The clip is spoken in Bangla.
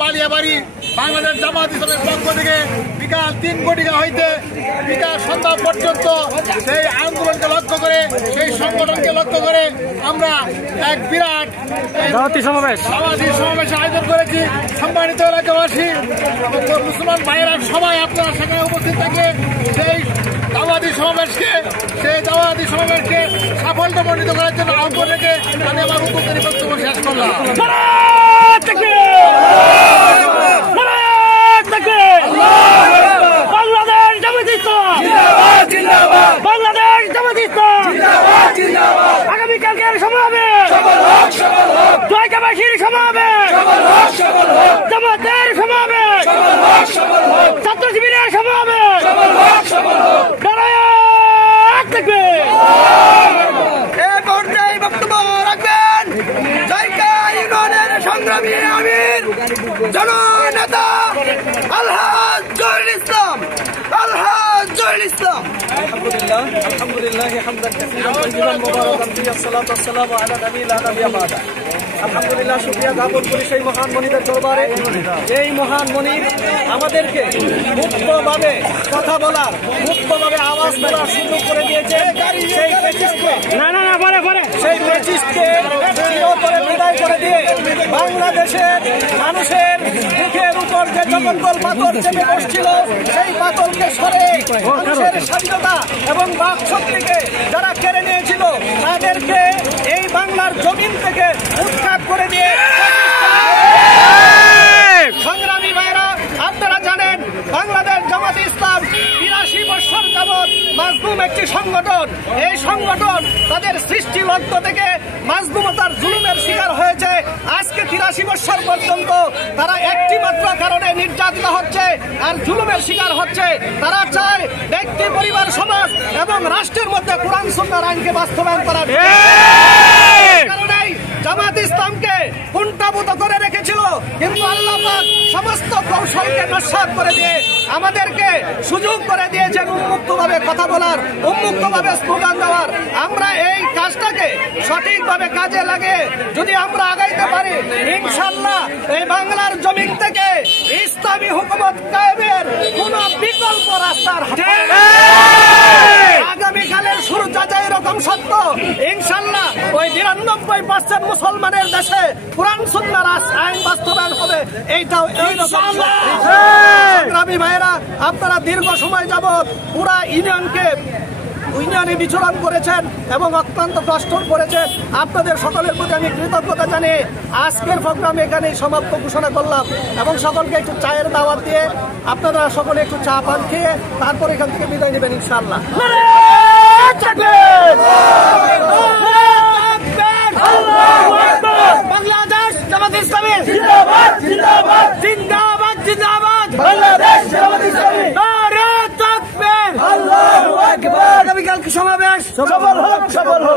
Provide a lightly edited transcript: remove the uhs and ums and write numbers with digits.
বালিয়াবাড়ি বাংলাদেশ জামাত ইসলামের পক্ষ থেকে বিকাল 3 ঘটিকা হইতে বিকাল সন্ধ্যা পর্যন্ত সেই আন্দোলনকে লক্ষ্য করে, সেই সংগঠনকে লক্ষ্য করে আমরা এক বিরাট দাওয়াতি সমাবেশ আয়োজন করেছি। সম্মানিত এলাকাবাসী, মুসলমান ভাইয়েরা সবাই আপনারা সেখানে উপস্থিত থেকে সেই দাওয়াতি সমাবেশকে সাফল্যমণ্ডিত করার জন্য আহ্বান রেখে আমি আমার উপস্থিত বক্তব্য শেষ করলাম। বাংলাদেশ জামাত ইসলাম জিন্দাবাদ, বাংলাদেশ জামাত ইসলাম জিন্দাবাদ। আগামীকালকের সমাবেশ জয়কাবাসীর সমাবেশ, জামাতের সমাবেশ, ছাত্র শিবিরের সমাবেশ, সংগ্রামী আমির জননেতা আলহাজ জহিরুল ইসলাম, আলহাজ জহিরুল ইসলাম। আলহামদুলিল্লাহ হামদান কাসীরান তাইয়িবান মুবারাকান ফিহি, আসসালাতু ওয়াসসালামু আলা নাবিয়িল আমিয়্যা বা'দা। আলহামদুলিল্লাহ, শুকরিয়া জ্ঞাপন করি সেই মহান মনিদের দরবারে। এই মহান মনি আমাদেরকে মুক্তভাবে কথা বলার, মুক্তভাবে আওয়াজ তোলার সুযোগ করে দিয়েছে। সেই পেচিসকে চিরতরে বিদায় করে দিয়ে বাংলাদেশের মানুষের মুখের উপর যে জগন্ডল পাথর চেপে বসছিল, সেই পাথরকে সরে মানুষের স্বাধীনতা এবং বাক শক্তিকে যারা কেড়ে নিয়েছিল তাদেরকে এই বাংলার জমিন থেকে উৎখাত করে দিয়ে, সংগ্রামী ভাইরা আপনারা জানেন বাংলাদেশ জামাত ইসলাম ৮৩ বছর যাবৎ মাজলুম একটি সংগঠন। এই সংগঠন তাদের সৃষ্টি লগ্ন থেকে মাজলুমতার জুলুমের শিকার হয়েছে। আজকে ৮৩ বছর পর্যন্ত তারা একটি মাত্র কারণে নির্যাতিত হচ্ছে আর জুলুমের শিকার হচ্ছে। তারা চায় ব্যক্তি, পরিবার, সমাজ এবং রাষ্ট্রের মধ্যে কোরআন সুন্নাহর আইনকে বাস্তবায়ন করার কারণেই জামাত ইসলামকে কুণ্ঠাভূত করে রেখেছিল, কিন্তু আল্লাহ পাক সমস্ত কৌশলকে নস্যাৎ করে দিয়ে আমাদেরকে সুযোগ করে দিয়েছেন উন্মুক্তভাবে কথা বলার, উন্মুক্তভাবে স্লোগান দেওয়ার। আমরা এই কাজটাকে সঠিকভাবে কাজে লাগে যদি আমরা আগাইতে পারি, ইনশাআল্লাহ এই বাংলার জমিন থেকে ইসলামী হুকুমত কায়েমের কোন বিকল্প রাস্তার আগামীকালের সূর্যটা এরকম সত্য। ইনশাআল্লাহ ওই ৯৯% মুসলমানের দেশে কোরআন সুন্নাহর আইন বাস্তবায়ন হবে, এইটাও এইরকম। সংগ্রামী ভাইয়েরা, আপনারা দীর্ঘ সময় যাবৎ পুরা ইউনিয়নে বিচরণ করেছেন এবং অত্যন্ত কষ্ট করেছেন। আপনাদের সকলের প্রতি আমি কৃতজ্ঞতা জানিয়ে আজকের প্রোগ্রাম এখানেই সমাপ্ত ঘোষণা করলাম এবং সকলকে একটু চায়ের দাওয়াত দিয়ে আপনারা সকলে একটু চা পান খেয়ে তারপর এখান থেকে বিদায় নেবেন ইনশাআল্লাহ। বাংলাদেশ জামাত ইসলামী জিন্দাবাদ, জিন্দাবাদ, জিন্দাবাদ, জিন্দাবাদ। বাংলাদেশ জামাত ইসলামী নারে তাকবীর, আল্লাহু আকবার। আগামীকালকে সমাবেশ সফল হোক, সফল হোক।